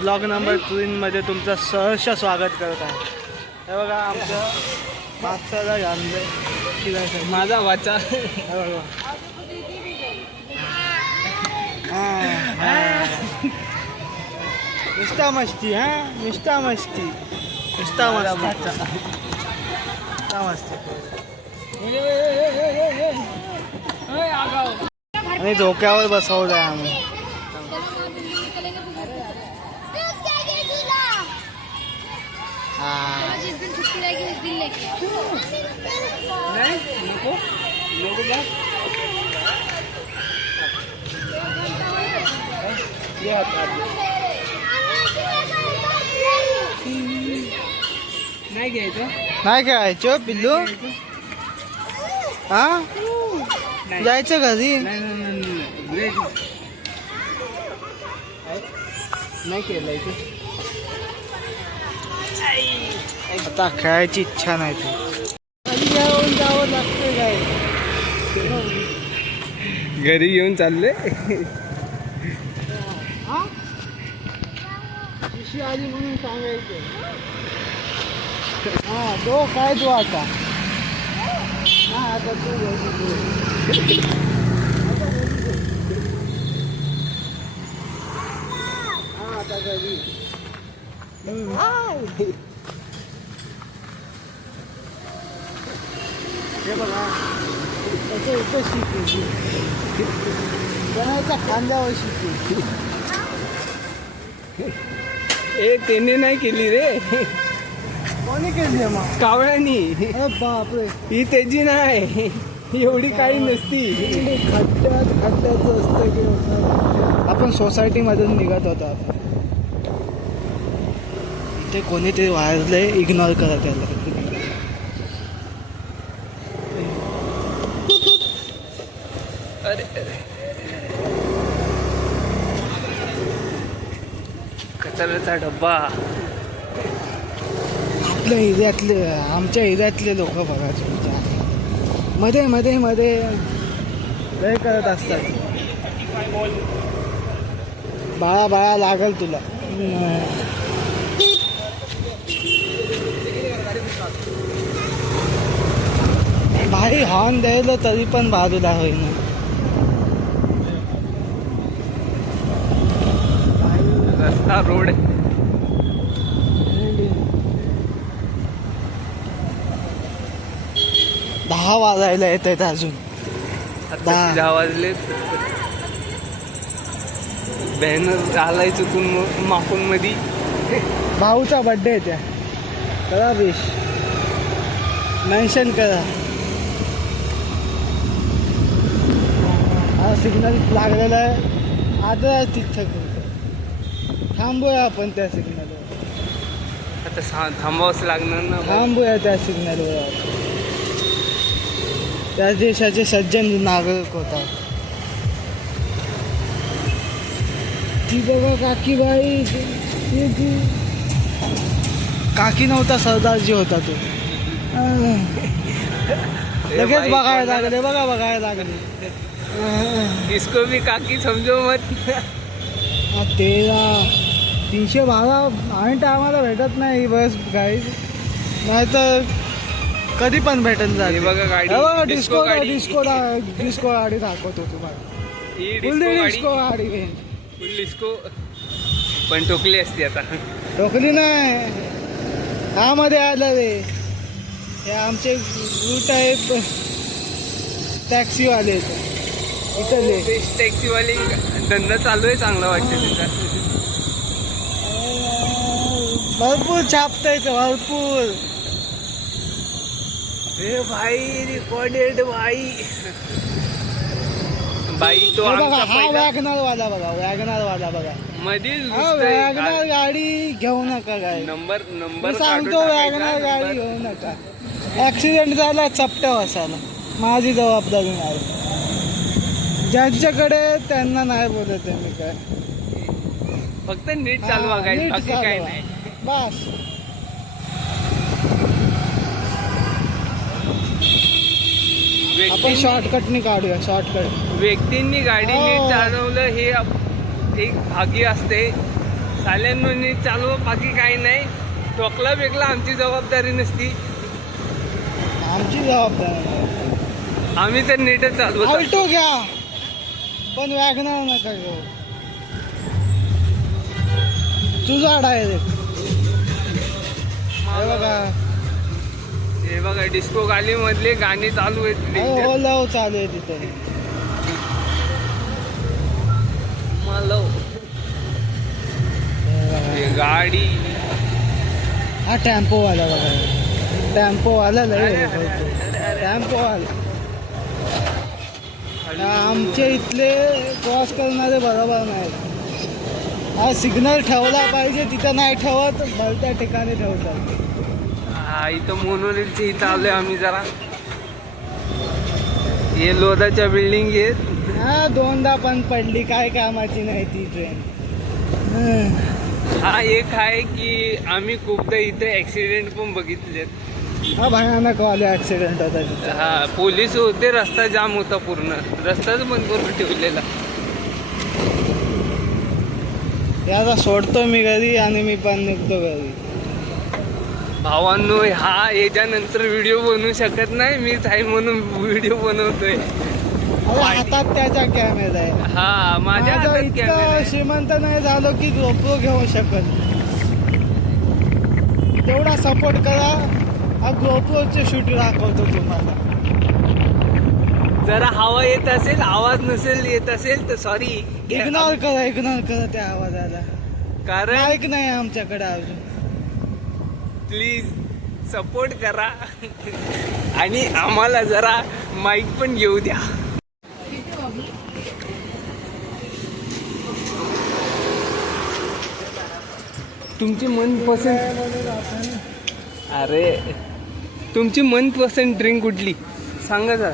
Blog number 3 मध्ये तुमचं सहर्ष स्वागत करत आहे. हे बघा आमचं मागचा आणलंय माझा वाचा. हे बघा नुसता मस्ती नुसता मस्ती नुसता मस्ती आणि झोक्यावर बसवलंय आम्ही. नाही घ्यायचं. नाही खेळायचं पिल्लू. हा जायचं घरी. नाही केलंय ते. आता खेळायची इच्छा नाही ती. घरी घेऊन जावं लागतं काय. घरी घेऊन चालले. पिशी आली म्हणून सांगायचं. हा तो काय तू आता. हा आता तू हा आता घरी. हे बघा त्याचं इथं शिकू बनायच्या खांद्यावर शिकू. ए त्याने नाही केली रे, कोणी केली मग. कावळ्यानी. अरे बापरे, ही त्याची नाही, एवढी काही नसती. खड्ड्याचं असतं की. आपण सोसायटीमधून निघत होता. ते कोणीतरी वाजलंय, इग्नोर करा त्याला. अरे अरे कचऱ्याचा डब्बा. आपल्या एरियातले, आमच्या एरियातले लोक बघा मध्ये मध्ये मध्ये लय करत असतात. बाळा बाळा लागल तुला. भाई हॉर्न द्यायला तरी पण बाजूला होईना. रस्ता रोड 10 वाजायला येत आहेत अजून. 10 वाजले. बॅनर आलाय चुकून माकून मध्ये. भाऊचा बर्थडे आहे त्या. करा विश, मेन्शन करा. हा सिग्नल लागलेला आहे. आता तिथं थांबूया आपण त्या सिग्नलवर. आता थांबावंच लागणार ना. थांबूया त्या सिग्नलवर. त्या देशाचे सज्जन नागरिक होतात. ती बघा काकी बाई. ती काकी नव्हता, सरदारजी होता तो. लगेच बघायला लागले. बघायला लागले. इसको भी काकी समजो मत. 312 पॉईंट आम्हाला भेटत नाही बस गाडी. नाही तर कधी पण भेटत झाली. बघा गाडी, डिस्को गाडी दाखवतो तुम्हाला. डिस्को गाडी फुल डिस्को. पण टोकली असते आता. टोकली नाही, ह्यामध्ये आलं रे. हे आमचे रूट आहे टॅक्सीवाले इथले. टॅक्सीवाले धंदा चालू आहे, चांगला वाटतं तिथं. भरपूर छापतायचं भरपूर. हे भाई रिकॉर्डेड भाई. बाई तो बघा आमचा हा पहिला वॅगनर वाला बघा. मध्येच हा वॅगनर गाडी घेऊ नका काय. नंबर सांगतो वॅगनर गाडी घेऊ नका. ऍक्सिडेंट झाला चपट्या वाचायला माझी जबाबदारी नाही. ज्यांच्याकडे त्यांना नाही बोलत आहे मी काय. फक्त नीट चालवा काय, नीट बाकी काय चालवा. नाही. बस आपण शॉर्टकटनी काढूया. शॉर्टकट व्यक्तींनी गाडी नीट चालवलं हे एक भाग्य असते. साल्यांनी चालू, बाकी काही नाही. टोकला बेकला आमची जबाबदारी नसती, आमची जबाबदारी. आम्ही तर नीटच चालवत असतो. आल्टो घ्या पण वॅगनर नका घेऊ. तुझा डायरेक्ट बघा. हे बघा डिस्को गाली मधले गाणी चालू आहेत. हो लव चालू आहे तिथे. हे गाडी, हा टेम्पो वाला बघा. टेम्पो वाला लय टेम्पो वाला. आमच्या इथले क्रॉस करणारे बरोबर नाहीत. हा सिग्नल ठेवला पाहिजे तिथं नाही ठेवत, भलत्या ठिकाणी ठेवतात. हा इथं मोनोरेलच्या इथं आलोय आम्ही जरा. हे लोधाच्या बिल्डिंग आहेत. हा दोनदा पण पडली, काय कामाची नाही ती ट्रेन. हा एक आहे की आम्ही खूपदा इथे ऍक्सिडेंट पण बघितलेत. हा भयानक वाले ऍक्सिडेंट होता तिथं. हा पोलीस होते, रस्ता जाम होता, पूर्ण रस्ताच बंद करून ठेवलेला. याचा सोडतो मी घरी आणि मी पण निघतो घरी. भावांनो, हा याच्यानंतर व्हिडिओ बनवू शकत नाही, मीच आहे म्हणून व्हिडिओ बनवतोय. हातात त्याच्या कॅमेरा आहे. हा माझ्या हातात इतकं कॅमेरा आहे. श्रीमंत नाही झालो की गोप्रो घेऊ शकत. तेवढा सपोर्ट करा, हा गोप्रोचे शूट दाखवतो तुम्हाला. जरा हवा येत असेल, आवाज नसेल येत असेल तर सॉरी, इग्नोर करा त्या आवाजाला. कारण माईक नाही आमच्याकडे अजून. प्लीज सपोर्ट करा आणि आम्हाला जरा माईक पण घेऊ द्या. तुमची मनपसंत, अरे तुमची मनपसंत ड्रिंक कुठली सांगा जरा.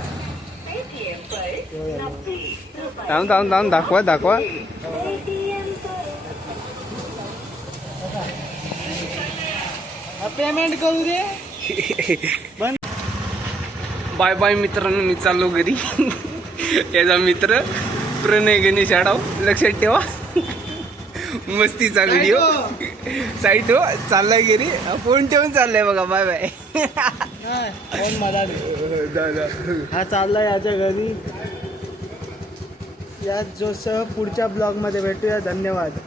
थांब दाखवा. पेमेंट करू दे. बाय बाय मित्रांनो, मी चाललो घरी. याचा मित्र प्रणय गणेश आडाव, लक्षात ठेवा. मस्तीचा व्हिडिओ. साईट हो चाललाय घरी, फोन ठेवून चाललाय बघा. Bye bye. फोन मला हा चाललाय याच्या घरी. या जो पुढच्या ब्लॉग मध्ये भेटूया. धन्यवाद.